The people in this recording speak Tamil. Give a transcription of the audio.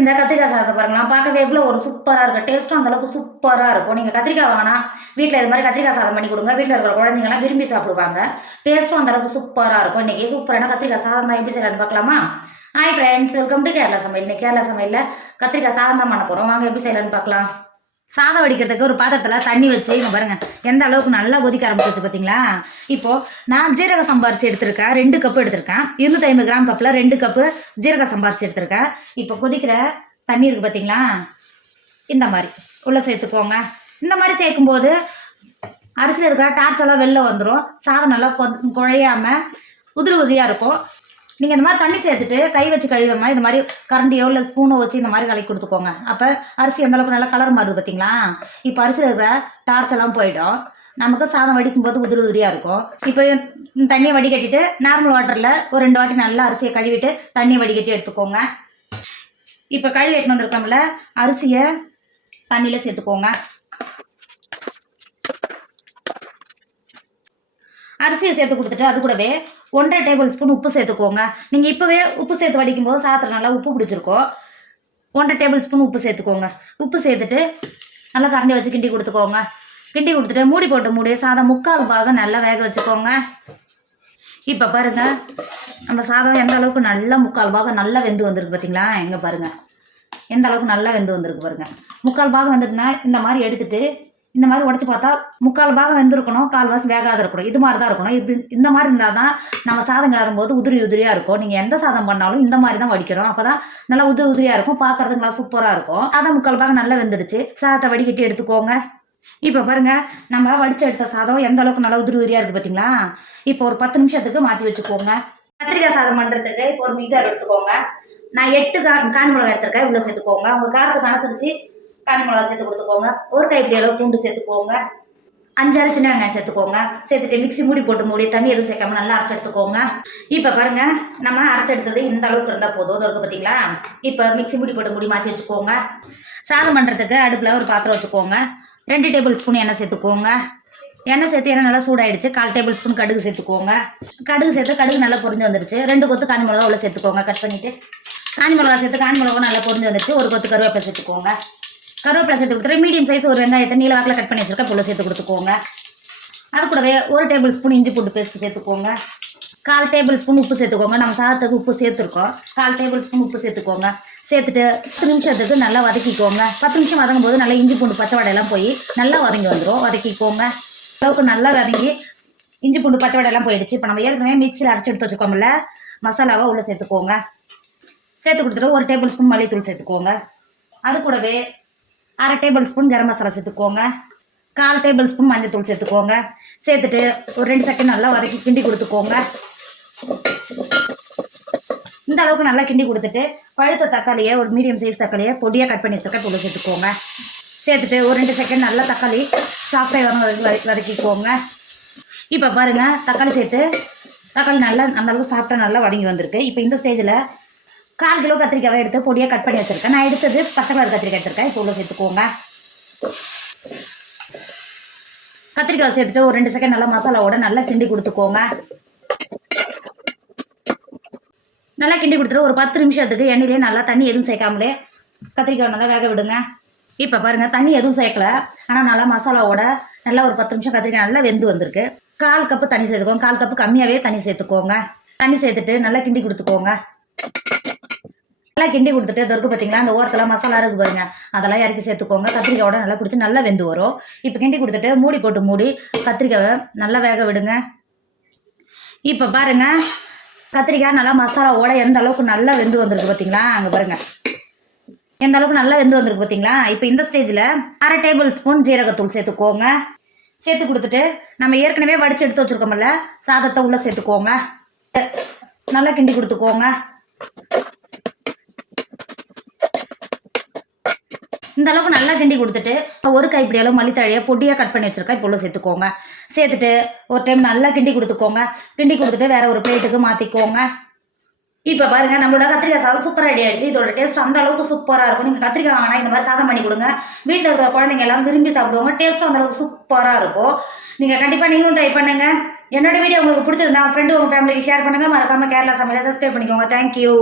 இந்த கத்திரிக்காய் சாதத்தை பாருங்களா, பார்க்கவே எவ்வளோ ஒரு சூப்பராக இருக்கும். டேஸ்ட்டும் அந்தளவுக்கு சூப்பராக இருக்கும். நீங்கள் கத்திரிக்காய் வாங்கினா வீட்டில் இது மாதிரி கத்திரிக்காய் சாதம் பண்ணி கொடுங்க. வீட்டில் இருக்கிற குழந்தைங்கலாம் விரும்பி சாப்பிடுவாங்க. டேஸ்ட்டும் அந்தளவுக்கு சூப்பராக இருக்கும். இன்றைக்கி சூப்பரான கத்திரிக்காய் சாதம் தான் எப்படி செய்யலான்னு பார்க்கலாமா? Hi friends, welcome to Kerala சமையல். இன்னைக்கு கேரளா சமையலில் கத்திரிக்காய் சாதம் தான் பண்ண போகிறோம். வாங்க எப்படி செய்யலான்னு பார்க்கலாம். சாதம் வடிக்கிறதுக்கு ஒரு பாத்திரத்தில் தண்ணி வச்சு இங்கே பாருங்கள் எந்த அளவுக்கு நல்லா கொதிக்க ஆரம்பிச்சிச்சு பார்த்தீங்களா. இப்போது நான் ஜீரக சம்பாரிச்சு எடுத்திருக்கேன். 2 கப்பு எடுத்திருக்கேன். 250 கிராம் கப்பில் 2 கப்பு ஜீரக சம்பாரிச்சு எடுத்திருக்கேன். இப்போ கொதிக்கிற தண்ணி இருக்குது பார்த்தீங்களா, இந்த மாதிரி உள்ளே சேர்த்துக்கோங்க. இந்த மாதிரி சேர்க்கும்போது அரிசியில் இருக்கிற டார்ச்செல்லாம் வெளில வந்துடும். சாதம் நல்லா குழையாமல் உதிரியாக இருக்கும். நீங்கள் இந்த மாதிரி தண்ணி சேர்த்துட்டு கை வச்சு கழுவுற மாதிரி இந்த மாதிரி கரண்டியோ இல்லை ஸ்பூனோ வச்சு இந்த மாதிரி கலக்கி கொடுத்துக்கோங்க. அப்போ அரிசி எந்தளவுக்கு நல்லா கலர் மாறுது பார்த்தீங்களா. இப்போ அரிசியில் இருக்கிற டார்ச்செல்லாம் போயிடும். நமக்கு சாதம் வடிக்கும் போது உதிரியாக இருக்கும். இப்போ தண்ணியை வடிகட்டிட்டு நார்மல் வாட்டரில் ஒரு 2 வாட்டி நல்லா அரிசியை கழுவிட்டு தண்ணியை வடிகட்டி எடுத்துக்கோங்க. இப்போ கழுவி எட்டுன்னு வந்துருக்கோம்ல, அரிசியை தண்ணியில் சேர்த்துக்கோங்க. அரிசியை சேர்த்து கொடுத்துட்டு அது கூடவே 1.5 டேபிள் ஸ்பூன் உப்பு சேர்த்துக்கோங்க. நீங்கள் இப்போவே உப்பு சேர்த்து வடிக்கும் போது சாதத்தில் நல்லா உப்பு பிடிச்சிருக்கோம். 1.5 டேபிள் ஸ்பூன் உப்பு சேர்த்துக்கோங்க. உப்பு சேர்த்துட்டு நல்லா கரண்டி வச்சு கிண்டி கொடுத்துக்கோங்க. கிண்டி கொடுத்துட்டு மூடி போட்டு மூடி சாதம் 3/4 பாகம் நல்லா வேக வச்சுக்கோங்க. இப்போ பாருங்கள் நம்ம சாதம் எந்த அளவுக்கு நல்லா 3/4 பாகம் நல்லா வெந்து வந்திருக்கு பார்த்தீங்களா. எங்கே பாருங்கள் எந்த அளவுக்கு நல்லா வெந்து வந்திருக்கு பாருங்கள். 3/4 பாகம் வந்துட்டுனா இந்த மாதிரி எடுத்துகிட்டு இந்த மாதிரி உடச்சி பார்த்தா 3/4 பாகம் வெந்திருக்கணும், 1/4 வேகாத இருக்கணும். இது மாதிரி தான் இருக்கணும். இப்படி இந்த மாதிரி இருந்தால் தான் நம்ம சாதம் கிளறும்போது உதிரியாக இருக்கும். நீங்கள் எந்த சாதம் பண்ணாலும் இந்த மாதிரி தான் வடிக்கணும். அப்போ தான் நல்லா உதிரியாக இருக்கும், பார்க்குறதுக்கு நல்லா சூப்பராக இருக்கும். சாதம் 3/4 பாகம் நல்லா வெந்துடுச்சு. சாதத்தை வடிகட்டி எடுத்துக்கோங்க. இப்போ பாருங்கள் நம்ம வடித்து எடுத்த சாதம் எந்த அளவுக்கு நல்லா உதிரியாக இருக்குது பார்த்தீங்களா. இப்போ ஒரு 10 நிமிஷத்துக்கு மாற்றி வச்சுக்கோங்க. கத்திரிக்காய் சாதம் பண்ணுறதுக்கு இப்போ ஒரு மிக்சர் எடுத்துக்கோங்க. நான் 8 காஞ்சி மிளகாய் எடுத்துருக்கேன். இவ்வளோ சேர்த்துக்கோங்க. உங்கள் காரத்துக்கு அனுசரித்து காஞ்சி மிளகா சேர்த்து கொடுத்துக்கோங்க. ஒரு கைப்பிடி அளவு பூண்டு சேர்த்துக்கோங்க. 5-6 சின்ன வெங்காயம் சேர்த்துக்கோங்க. சேர்த்துட்டு மிக்ஸி மூடி போட்டு மூடி தண்ணி எதுவும் சேர்க்காம நல்லா அரைச்சி எடுத்துக்கோங்க. இப்போ பாருங்கள் நம்ம அரைச்சி எடுத்தது இந்த அளவுக்கு இருந்தால் போதும். அது இருக்குது பார்த்தீங்களா. இப்போ மிக்ஸி மூடி போட்டு மூடி மாற்றி வச்சுக்கோங்க. சாதம் பண்ணுறதுக்கு அடுப்பில் ஒரு பாத்திரம் வச்சுக்கோங்க. 2 டேபிள் ஸ்பூன் எண்ணெய் சேர்த்துக்கோங்க. எண்ணெய் சேர்த்து எண்ணெய் நல்லா சூடாயிடுச்சு. 1/4 டேபிள் ஸ்பூன் கடுகு சேர்த்துக்கோங்க. கடுகு சேர்த்து கடுகு நல்லா பொரிஞ்சு வந்துடுச்சு. 2 கொத்து காஞ்சி மிளகா உள்ள சேர்த்துக்கோங்க. கட் பண்ணிவிட்டு காஞ்சி மிளகா சேர்த்து காஞ்சி மிளகா நல்லா பொரிஞ்சு வந்துடுச்சு. ஒரு கொத்து கருவேப்பிலை சேர்த்துக்கோங்க. கருவேப்பிலை சேர்த்து கொடுத்துட்டு மீடியம் சைஸ் ஒரு வெங்காயத்தை நீல வாக்கில் கட் பண்ணி வச்சுருக்கேன். புள்ள சேர்த்து கொடுத்துக்கோங்க. அது கூடவே 1 டேபிள் ஸ்பூன் இஞ்சி பூண்டு பேஸ்ட் சேர்த்துக்கோங்க. 1/4 டேபிள் ஸ்பூன் உப்பு சேர்த்துக்கோங்க. நம்ம சாதத்துக்கு உப்பு சேர்த்துருக்கோம். 1/4 டேபிள் ஸ்பூன் உப்பு சேர்த்துக்கோங்க. சேர்த்துட்டு 10 நிமிஷத்துக்கு நல்லா வதக்கிக்கோங்க. 10 நிமிஷம் வதங்கும் போது நல்லா இஞ்சி பூண்டு பச்சை வடையெல்லாம் போய் நல்லா வதங்கி வந்துடும். வதக்கிக்கோங்க. அளவுக்கு நல்லா வதங்கி இஞ்சி பூண்டு பச்சை வடையெல்லாம் போயிடுச்சு. இப்போ நம்ம ஏற்கனவே மிக்சியில் அரைச்சி எடுத்து வச்சுக்கோம்ல, மசாலாவை உள்ளே சேர்த்துக்கோங்க. சேர்த்து கொடுத்துட்டு 1 டேபிள் ஸ்பூன் மல்லித்தூள் சேர்த்துக்கோங்க. அது கூடவே 1/2 டேபிள் ஸ்பூன் கரம் மசாலா சேர்த்துக்கோங்க. 1/4 டேபிள் ஸ்பூன் மஞ்சள் தூள் சேர்த்துக்கோங்க. சேர்த்துட்டு ஒரு 2 செகண்ட் நல்லா வதக்கி கிண்டி கொடுத்துக்கோங்க. இந்த அளவுக்கு நல்லா கிண்டி கொடுத்துட்டு பழுத்த தக்காளியை ஒரு மீடியம் சைஸ் தக்காளியை பொடியாக கட் பண்ணி வச்சுருக்க பொடி சேர்த்துக்கோங்க. சேர்த்துட்டு ஒரு 2 செகண்ட் நல்லா தக்காளி சாஃப்டாக வதக்கிக்கோங்க. இப்போ பாருங்கள் தக்காளி சேர்த்து தக்காளி நல்லா அந்த அளவுக்கு சாஃப்டாக நல்லா வதங்கி வந்திருக்கு. இப்போ இந்த ஸ்டேஜில் 1/4 கிலோ கத்திரிக்காவை எடுத்து பொடியாக கட் பண்ணி வச்சுருக்கேன். நான் எடுத்தது பச்சை கலர் கத்திரிக்காய் எடுத்துருக்கேன். இப்போ உள்ள சேர்த்துக்கோங்க. கத்திரிக்காய் சேர்த்துட்டு ஒரு 2 செகண்ட் நல்லா மசாலாவோட நல்லா கிண்டி கொடுத்துக்கோங்க. நல்லா கிண்டி கொடுத்துட்டு ஒரு 10 நிமிஷத்துக்கு எண்ணெயிலே நல்லா தண்ணி எதுவும் சேர்க்காமலே கத்திரிக்காய் நல்லா வேக விடுங்க. இப்போ பாருங்கள் தண்ணி எதுவும் சேர்க்கல, ஆனால் நல்லா மசாலாவோட நல்லா ஒரு 10 நிமிஷம் கத்திரிக்காய் நல்லா வெந்து வந்திருக்கு. 1/4 கப்பு தண்ணி சேர்த்துக்கோங்க. 1/4 கப்பு கம்மியாகவே தண்ணி சேர்த்துக்கோங்க. தண்ணி சேர்த்துட்டு நல்லா கிண்டி கொடுத்துக்கோங்க. நல்லா கிண்டி கொடுத்துட்டு அது இருக்குது பார்த்தீங்களா, அந்த ஓரத்தில் மசாலா இருக்குது பாருங்க, அதெல்லாம் இறக்கி சேர்த்துக்கோங்க. கத்திரிக்காயோட நல்லா பிடிச்சி நல்லா வெந்து வரும். இப்போ கிண்டி கொடுத்துட்டு மூடி போட்டு மூடி கத்திரிக்காவை நல்லா வேக விடுங்க. இப்போ பாருங்கள் கத்திரிக்காய் நல்லா மசாலாவோட எந்த அளவுக்கு நல்லா வெந்து வந்திருக்கு பார்த்தீங்களா. அங்கே பாருங்கள் எந்த அளவுக்கு நல்லா வெந்து வந்திருக்கு பார்த்தீங்களா. இப்போ இந்த ஸ்டேஜில் 1/2 டேபிள் ஸ்பூன் ஜீரகத்தூள் சேர்த்துக்கோங்க. சேர்த்து கொடுத்துட்டு நம்ம ஏற்கனவே வடித்து எடுத்து வச்சுருக்கோம்ல சாதத்தை உள்ளே சேர்த்துக்கோங்க. நல்லா கிண்டி கொடுத்துக்கோங்க. இந்த அளவுக்கு நல்லா கிண்டி கொடுத்துட்டு ஒரு கைப்பிடி அளவு மல்லித்தழையை பொடியாக கட் பண்ணி வச்சுருக்கேன். இப்போ உள்ள சேர்த்துக்கோங்க. சேர்த்துட்டு ஒரு டைம் நல்லா கிண்டி கொடுத்துக்கோங்க. கிண்டி கொடுத்துட்டு வேறு ஒரு பிளேட்டுக்கு மாற்றிக்கோங்க. இப்போ பாருங்கள் நம்மளோட கத்திரிக்காய் சாதம் சூப்பராக ரெடி ஆகிடுச்சு. இதோட டேஸ்ட் அந்த அளவுக்கு சூப்பராக இருக்கும். நீங்கள் கத்திரிக்காய் வாங்கினா இந்த மாதிரி சாதம் பண்ணி கொடுங்க. வீட்டில் இருக்கிற குழந்தைங்க எல்லாம் விரும்பி சாப்பிடுவாங்க. டேஸ்ட்டும் அந்தளவுக்கு சூப்பராக இருக்கும். நீங்கள் கண்டிப்பாக நீங்களும் ட்ரை பண்ணுங்கள். என்னோட வீடியோ உங்களுக்கு பிடிச்சிருந்தா ஃப்ரெண்டு உங்கள் ஃபேமிலிக்கு ஷேர் பண்ணுங்கள். மறக்காமல் கேரளா சமையலை சப்ஸ்கிரைப் பண்ணிக்கோங்க. தேங்க்யூ.